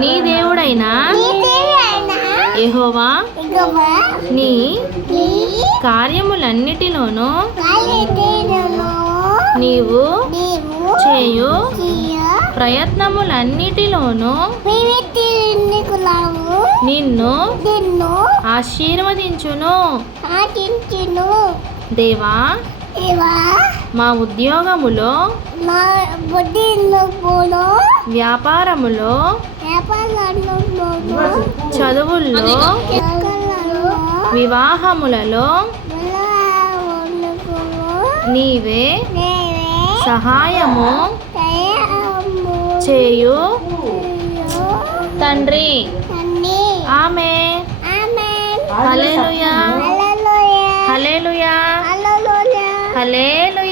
నీ దేవుడైన యెహోవా నీ కార్యములన్నిటిలోనూ నీవు చేయు ప్రయత్నములన్నిటిలోనూ నిన్ను ఆశీర్వదించును. దేవా మా ఉద్యోగములో వ్యాపారములో చదువుల్లో వివాహములలో నీవే సహాయము చేయు తండ్రి. ఆమేన్. హల్లెలూయా హల్లెలూయా హల్లెలూయా.